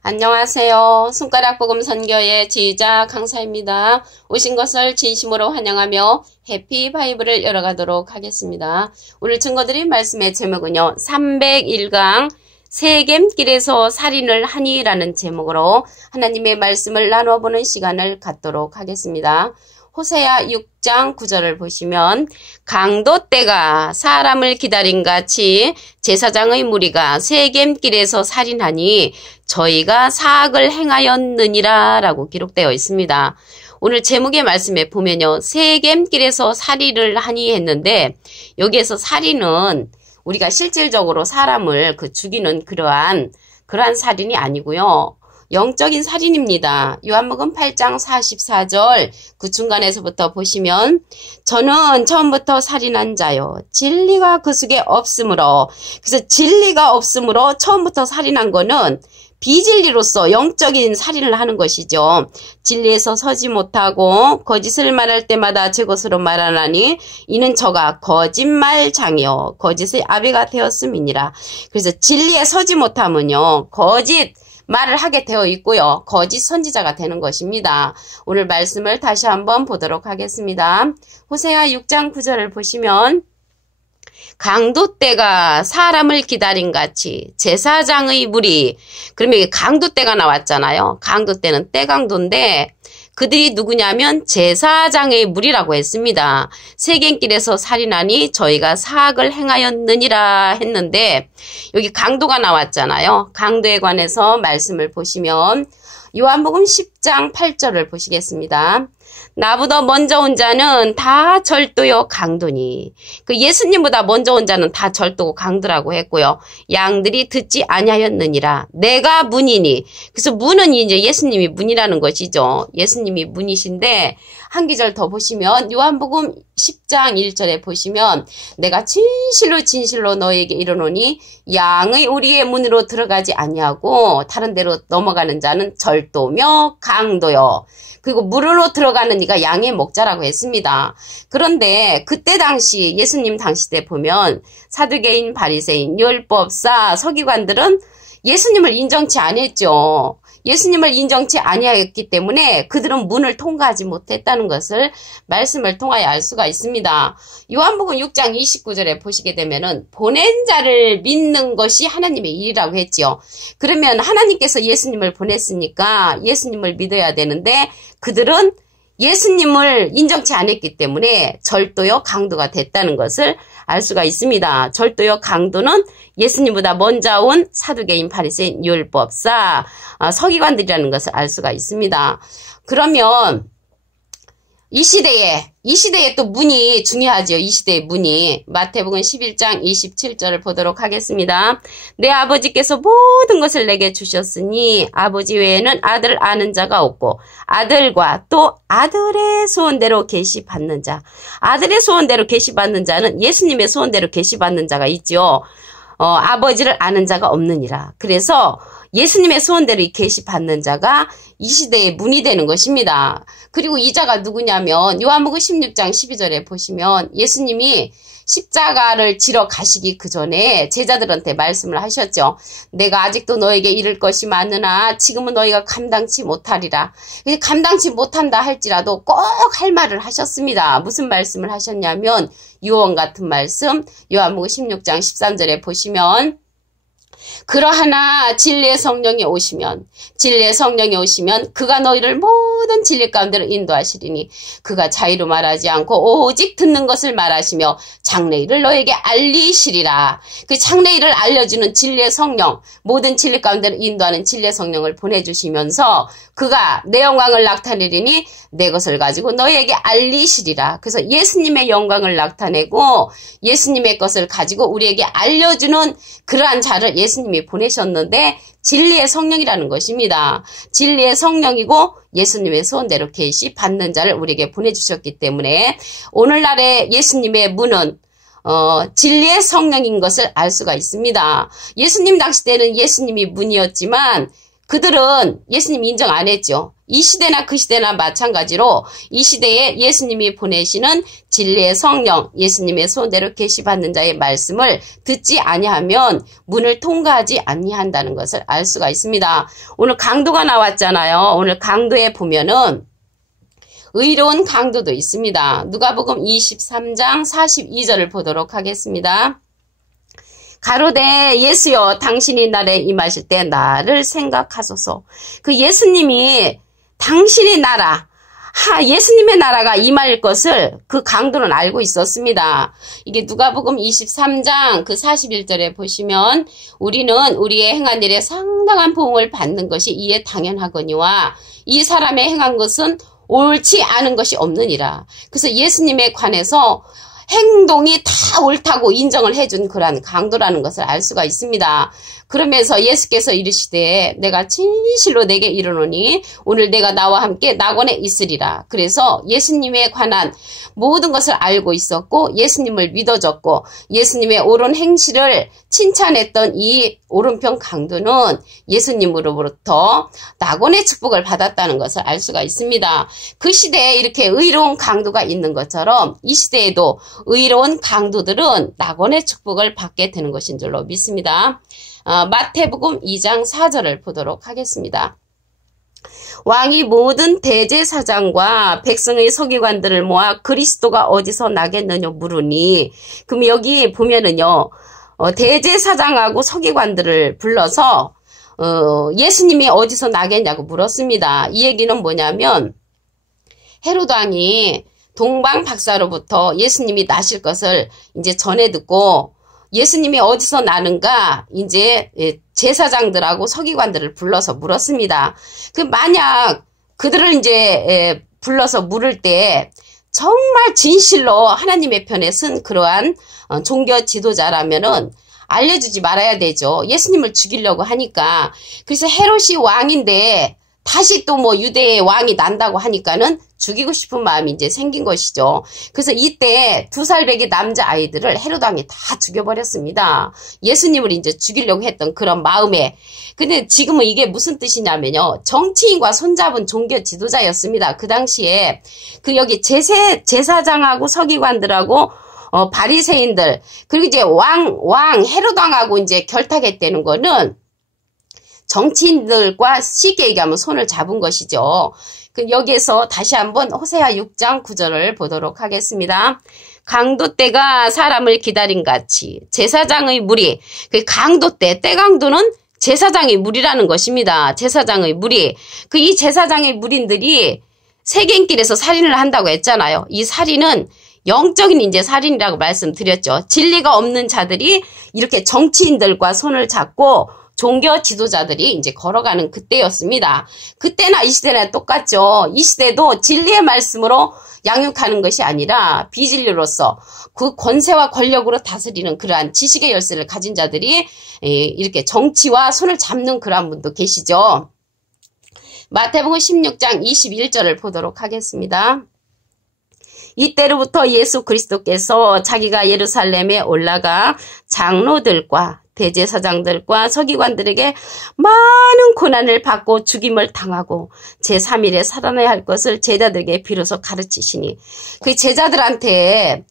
안녕하세요. 손가락복음 선교의 지휘자 강사입니다. 오신 것을 진심으로 환영하며 해피 바이블을 열어가도록 하겠습니다. 오늘 증거드린 말씀의 제목은요. 301강 세겜길에서 살인을 하니라는 제목으로 하나님의 말씀을 나눠보는 시간을 갖도록 하겠습니다. 호세아 6장 9절을 보시면 강도 때가 사람을 기다린 같이 제사장의 무리가 세겜길에서 살인하니 저희가 사악을 행하였느니라 라고 기록되어 있습니다. 오늘 제목의 말씀에 보면요. 세겜길에서 살인을 하니 했는데 여기에서 살인은 우리가 실질적으로 사람을 죽이는 그러한 살인이 아니고요. 영적인 살인입니다. 요한복음 8장 44절 그 중간에서부터 보시면 저는 처음부터 살인한 자요. 진리가 그 속에 없으므로 그래서 진리가 없으므로 처음부터 살인한 거는 비진리로서 영적인 살인을 하는 것이죠. 진리에서 서지 못하고 거짓을 말할 때마다 제 것으로 말하나니 이는 저가 거짓말장이요 거짓의 아비가 되었음이니라. 그래서 진리에 서지 못하면요. 거짓 말을 하게 되어 있고요. 거짓 선지자가 되는 것입니다. 오늘 말씀을 다시 한번 보도록 하겠습니다. 호세아 6장 9절을 보시면 강도 때가 사람을 기다린 같이 제사장의 무리 그러면 강도 때가 나왔잖아요. 강도 때는 때강도인데 그들이 누구냐면 제사장의 무리라고 했습니다. 세겜길에서 살인하니 저희가 사악을 행하였느니라 했는데 여기 강도가 나왔잖아요. 강도에 관해서 말씀을 보시면 요한복음 10장 8절을 보시겠습니다. 나보다 먼저 온 자는 다 절도요 강도니. 예수님보다 먼저 온 자는 다 절도고 강도라고 했고요. 양들이 듣지 아니하였느니라. 내가 문이니. 그래서 문은 이제 예수님이 문이라는 것이죠. 예수님이 문이신데 한 기절 더 보시면 요한복음 10장 1절에 보시면 내가 진실로 진실로 너에게 이르노니 양의 우리의 문으로 들어가지 아니하고 다른 데로 넘어가는 자는 절도며 강도요. 그리고 물으로 들어가는 이가 양의 목자라고 했습니다. 그런데 그때 당시 예수님 당시 때 보면 사두개인, 바리새인, 율법사, 서기관들은 예수님을 인정치 않았죠. 예수님을 인정치 아니하였기 때문에 그들은 문을 통과하지 못했다는 것을 말씀을 통하여 알 수가 있습니다. 요한복음 6장 29절에 보시게 되면은 보낸 자를 믿는 것이 하나님의 일이라고 했지요. 그러면 하나님께서 예수님을 보냈으니까 예수님을 믿어야 되는데 그들은 예수님을 인정치 않았기 때문에 절도요 강도가 됐다는 것을 알 수가 있습니다. 절도요 강도는 예수님보다 먼저 온 사두개인, 바리새인, 율법사, 서기관들이라는 것을 알 수가 있습니다. 그러면 이 시대에 또 문이 중요하죠. 이 시대의 문이. 마태복음 11장 27절을 보도록 하겠습니다. 내 아버지께서 모든 것을 내게 주셨으니 아버지 외에는 아들을 아는 자가 없고 아들과 또 아들의 소원대로 계시받는 자. 아들의 소원대로 계시받는 자는 예수님의 소원대로 계시받는 자가 있죠. 아버지를 아는 자가 없느니라. 그래서 예수님의 소원대로 계시받는 자가 이 시대의 문이 되는 것입니다. 그리고 이 자가 누구냐면 요한복음 16장 12절에 보시면 예수님이 십자가를 지러 가시기 그 전에 제자들한테 말씀을 하셨죠. 내가 아직도 너에게 이를 것이 많으나 지금은 너희가 감당치 못하리라. 감당치 못한다 할지라도 꼭 할 말을 하셨습니다. 무슨 말씀을 하셨냐면 유언 같은 말씀 요한복음 16장 13절에 보시면 그러하나 진리의 성령이 오시면 그가 너희를 모든 진리 가운데로 인도하시리니 그가 자의로 말하지 않고 오직 듣는 것을 말하시며 장래일을 너에게 알리시리라. 그 장래일을 알려주는 진리의 성령, 모든 진리 가운데로 인도하는 진리의 성령을 보내주시면서 그가 내 영광을 나타내리니 내 것을 가지고 너희에게 알리시리라. 그래서 예수님의 영광을 나타내고 예수님의 것을 가지고 우리에게 알려주는 그러한 자를 예수님이 보내셨는데 진리의 성령이라는 것입니다. 진리의 성령이고 예수님의 소원대로 계시 받는 자를 우리에게 보내주셨기 때문에 오늘날의 예수님의 문은 진리의 성령인 것을 알 수가 있습니다. 예수님 당시 때는 예수님이 문이었지만 그들은 예수님 인정 안 했죠. 이 시대나 그 시대나 마찬가지로 이 시대에 예수님이 보내시는 진리의 성령, 예수님의 손대로 계시받는 자의 말씀을 듣지 아니하면 문을 통과하지 아니한다는 것을 알 수가 있습니다. 오늘 강도가 나왔잖아요. 오늘 강도에 보면은 의로운 강도도 있습니다. 누가복음 23장 42절을 보도록 하겠습니다. 가로되 예수여 당신이 날에 임하실 때 나를 생각하소서. 그 예수님이 당신의 나라, 예수님의 나라가 임할 것을 그 강도는 알고 있었습니다. 이게 누가복음 23장 그 41절에 보시면 우리는 우리의 행한 일에 상당한 보응을 받는 것이 이에 당연하거니와 이 사람의 행한 것은 옳지 않은 것이 없느니라. 그래서 예수님에 관해서 행동이 다 옳다고 인정을 해준 그러한 강도라는 것을 알 수가 있습니다. 그러면서 예수께서 이르시되 내가 진실로 내게 이르노니 오늘 내가 나와 함께 낙원에 있으리라. 그래서 예수님에 관한 모든 것을 알고 있었고 예수님을 믿어줬고 예수님의 옳은 행실을 칭찬했던 이 오른편 강도는 예수님으로부터 낙원의 축복을 받았다는 것을 알 수가 있습니다. 그 시대에 이렇게 의로운 강도가 있는 것처럼 이 시대에도 의로운 강도들은 낙원의 축복을 받게 되는 것인 줄로 믿습니다. 마태복음 2장 4절을 보도록 하겠습니다. 왕이 모든 대제사장과 백성의 서기관들을 모아 그리스도가 어디서 나겠느냐 물으니, 그럼 여기 보면은요, 대제사장하고 서기관들을 불러서 예수님이 어디서 나겠냐고 물었습니다. 이 얘기는 뭐냐면 헤롯 왕이 동방 박사로부터 예수님이 나실 것을 이제 전해 듣고 예수님이 어디서 나는가 이제 제사장들하고 서기관들을 불러서 물었습니다. 그 만약 그들을 이제 불러서 물을 때 정말 진실로 하나님의 편에 선 그러한 종교 지도자라면은 알려주지 말아야 되죠. 예수님을 죽이려고 하니까. 그래서 헤롯이 왕인데 다시 또 뭐 유대의 왕이 난다고 하니까는 죽이고 싶은 마음이 이제 생긴 것이죠. 그래서 이때 2살배기 남자아이들을 헤롯 왕이 다 죽여버렸습니다. 예수님을 이제 죽이려고 했던 그런 마음에. 근데 지금은 이게 무슨 뜻이냐면요. 정치인과 손잡은 종교 지도자였습니다. 그 당시에 그 여기 제사장하고 서기관들하고 바리새인들 그리고 이제 왕 헤롯 왕하고 이제 결탁했다는 거는 정치인들과 쉽게 얘기하면 손을 잡은 것이죠. 여기에서 다시 한번 호세아 6장 9절을 보도록 하겠습니다. 강도 때가 사람을 기다린 같이 제사장의 무리, 그 강도 때 강도는 제사장의 무리라는 것입니다. 제사장의 무리. 이 제사장의 무리들이 세겜길에서 살인을 한다고 했잖아요. 이 살인은 영적인 이제 살인이라고 말씀드렸죠. 진리가 없는 자들이 이렇게 정치인들과 손을 잡고 종교 지도자들이 이제 걸어가는 그때였습니다. 그때나 이 시대나 똑같죠. 이 시대도 진리의 말씀으로 양육하는 것이 아니라 비진리로서 그 권세와 권력으로 다스리는 그러한 지식의 열쇠를 가진 자들이 이렇게 정치와 손을 잡는 그러한 분도 계시죠. 마태복음 16장 21절을 보도록 하겠습니다. 이때로부터 예수 그리스도께서 자기가 예루살렘에 올라가 장로들과 대제사장들과 서기관들에게 많은 고난을 받고 죽임을 당하고 제3일에 살아나야 할 것을 제자들에게 비로소 가르치시니, 그 제자들한테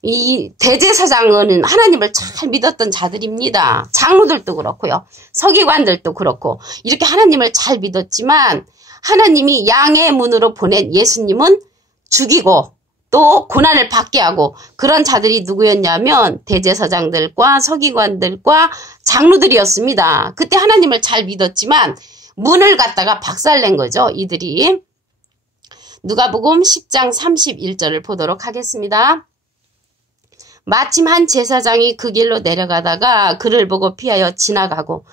이 대제사장은 하나님을 잘 믿었던 자들입니다. 장로들도 그렇고요. 서기관들도 그렇고 이렇게 하나님을 잘 믿었지만 하나님이 양의 문으로 보낸 예수님은 죽이고 또 고난을 받게 하고 그런 자들이 누구였냐면 대제사장들과 서기관들과 장로들이었습니다. 그때 하나님을 잘 믿었지만 문을 갖다가 박살낸 거죠. 이들이. 누가복음 10장 31절을 보도록 하겠습니다. 마침 한 제사장이 그 길로 내려가다가 그를 보고 피하여 지나가고,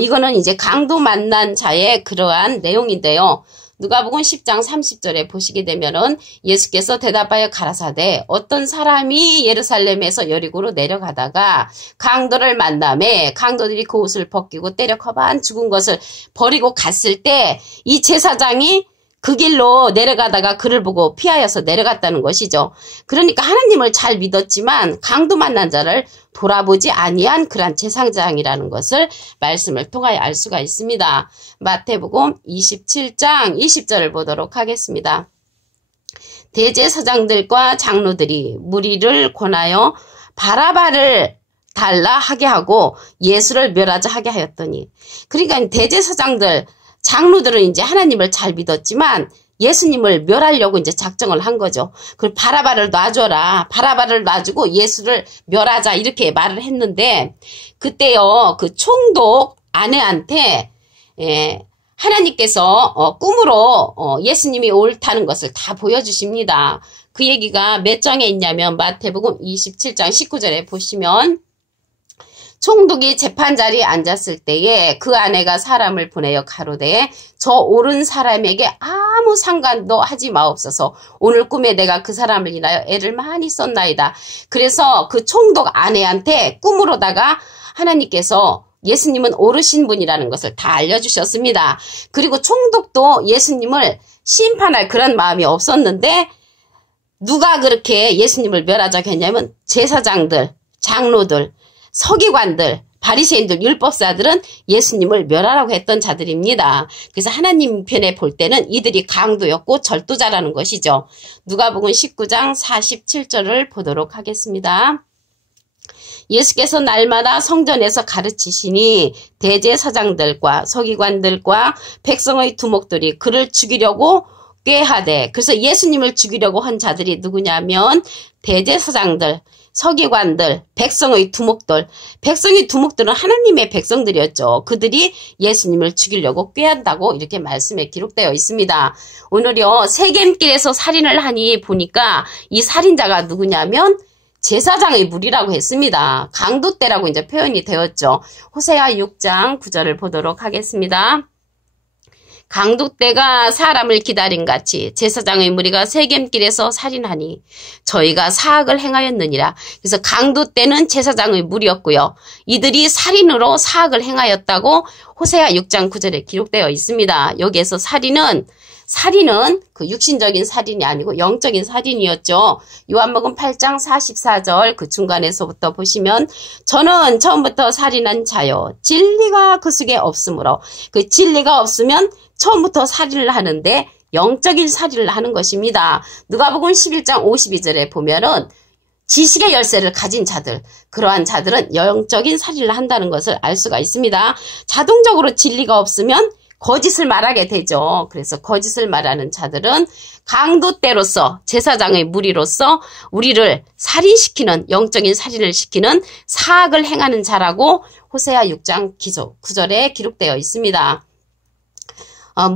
이거는 이제 강도 만난 자의 그러한 내용인데요. 누가복음 10장 30절에 보시게 되면은 예수께서 대답하여 가라사대 어떤 사람이 예루살렘에서 여리고로 내려가다가 강도를 만나매 강도들이 그 옷을 벗기고 때려 커반 죽은 것을 버리고 갔을 때 이 제사장이 그 길로 내려가다가 그를 보고 피하여서 내려갔다는 것이죠. 그러니까 하나님을 잘 믿었지만 강도 만난 자를 돌아보지 아니한 그러한 제사장이라는 것을 말씀을 통하여 알 수가 있습니다. 마태복음 27장 20절을 보도록 하겠습니다. 대제사장들과 장로들이 무리를 권하여 바라바를 달라 하게 하고 예수를 멸하자 하게 하였더니, 그러니까 대제사장들, 장로들은 이제 하나님을 잘 믿었지만 예수님을 멸하려고 이제 작정을 한 거죠. 그 바라바를 놔줘라. 바라바를 놔주고 예수를 멸하자 이렇게 말을 했는데, 그때요 그 총독 아내한테 하나님께서 꿈으로 예수님이 옳다는 것을 다 보여주십니다. 그 얘기가 몇 장에 있냐면 마태복음 27장 19절에 보시면, 총독이 재판 자리에 앉았을 때에 그 아내가 사람을 보내어 가로되 저 옳은 사람에게 아무 상관도 하지 마옵소서. 오늘 꿈에 내가 그 사람을 인하여 애를 많이 썼나이다. 그래서 그 총독 아내한테 꿈으로다가 하나님께서 예수님은 옳으신 분이라는 것을 다 알려주셨습니다. 그리고 총독도 예수님을 심판할 그런 마음이 없었는데, 누가 그렇게 예수님을 멸하자고 했냐면 제사장들, 장로들, 서기관들, 바리새인들, 율법사들은 예수님을 멸하라고 했던 자들입니다. 그래서 하나님 편에 볼 때는 이들이 강도였고 절도자라는 것이죠. 누가복음 19장 47절을 보도록 하겠습니다. 예수께서 날마다 성전에서 가르치시니 대제사장들과 서기관들과 백성의 두목들이 그를 죽이려고 꾀하되, 그래서 예수님을 죽이려고 한 자들이 누구냐면 대제사장들, 서기관들, 백성의 두목들. 백성의 두목들은 하나님의 백성들이었죠. 그들이 예수님을 죽이려고 꾀한다고 이렇게 말씀에 기록되어 있습니다. 오늘요 세겜길에서 살인을 하니 보니까 이 살인자가 누구냐면 제사장의 무리라고 했습니다. 강도 때라고 이제 표현이 되었죠. 호세아 6장 9절을 보도록 하겠습니다. 강도 때가 사람을 기다린 같이 제사장의 무리가 세겜길에서 살인하니 저희가 사악을 행하였느니라. 그래서 강도 때는 제사장의 무리였고요. 이들이 살인으로 사악을 행하였다고 호세아 6장 9절에 기록되어 있습니다. 여기에서 살인은 그 육신적인 살인이 아니고 영적인 살인이었죠. 요한복음 8장 44절 그 중간에서부터 보시면, 저는 처음부터 살인한 자요 진리가 그 속에 없으므로, 그 진리가 없으면 처음부터 살인을 하는데 영적인 살인을 하는 것입니다. 누가복음 11장 52절에 보면은 지식의 열쇠를 가진 자들, 그러한 자들은 영적인 살인을 한다는 것을 알 수가 있습니다. 자동적으로 진리가 없으면 거짓을 말하게 되죠. 그래서 거짓을 말하는 자들은 강도 때로서 제사장의 무리로서 우리를 살인시키는, 영적인 살인을 시키는 사악을 행하는 자라고 호세아 6장 9절에 기록되어 있습니다.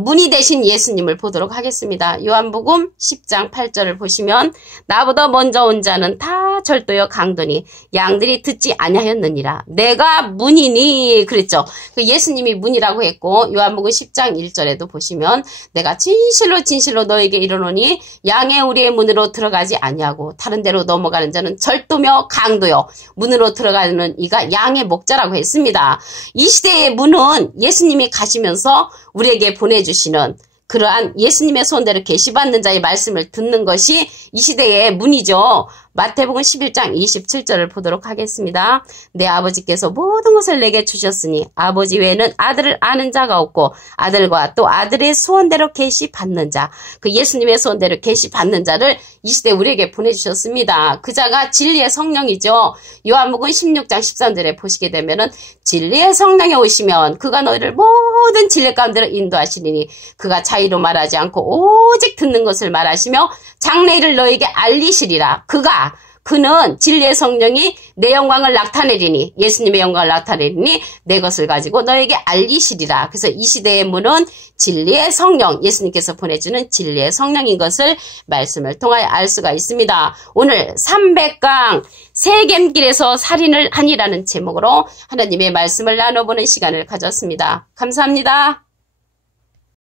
문이 되신 예수님을 보도록 하겠습니다. 요한복음 10장 8절을 보시면, 나보다 먼저 온 자는 다 절도여 강도니 양들이 듣지 아니하였느니라. 내가 문이니 그랬죠. 예수님이 문이라고 했고, 요한복음 10장 1절에도 보시면, 내가 진실로 진실로 너에게 이르노니 양의 우리의 문으로 들어가지 아니하고 다른 데로 넘어가는 자는 절도며 강도요 문으로 들어가는 이가 양의 목자라고 했습니다. 이 시대의 문은 예수님이 가시면서 우리에게 보내주시는 그러한 예수님의 손대로 계시받는 자의 말씀을 듣는 것이 이 시대의 문이죠. 마태복음 11장 27절을 보도록 하겠습니다. 내 아버지께서 모든 것을 내게 주셨으니 아버지 외에는 아들을 아는 자가 없고 아들과 또 아들의 소원대로 계시받는 자, 그 예수님의 소원대로 계시받는 자를 이 시대 우리에게 보내주셨습니다. 그 자가 진리의 성령이죠. 요한복음 16장 13절에 보시게 되면은 진리의 성령이 오시면 그가 너희를 모든 진리 가운데로 인도하시리니 그가 자의로 말하지 않고 오직 듣는 것을 말하시며 장래일을 너에게 알리시리라. 그는 진리의 성령이 내 영광을 나타내리니, 예수님의 영광을 나타내리니 내 것을 가지고 너에게 알리시리라. 그래서 이 시대의 문은 진리의 성령, 예수님께서 보내주는 진리의 성령인 것을 말씀을 통하여 알 수가 있습니다. 오늘 300강 세겜길에서 살인을 하니라는 제목으로 하나님의 말씀을 나눠보는 시간을 가졌습니다. 감사합니다.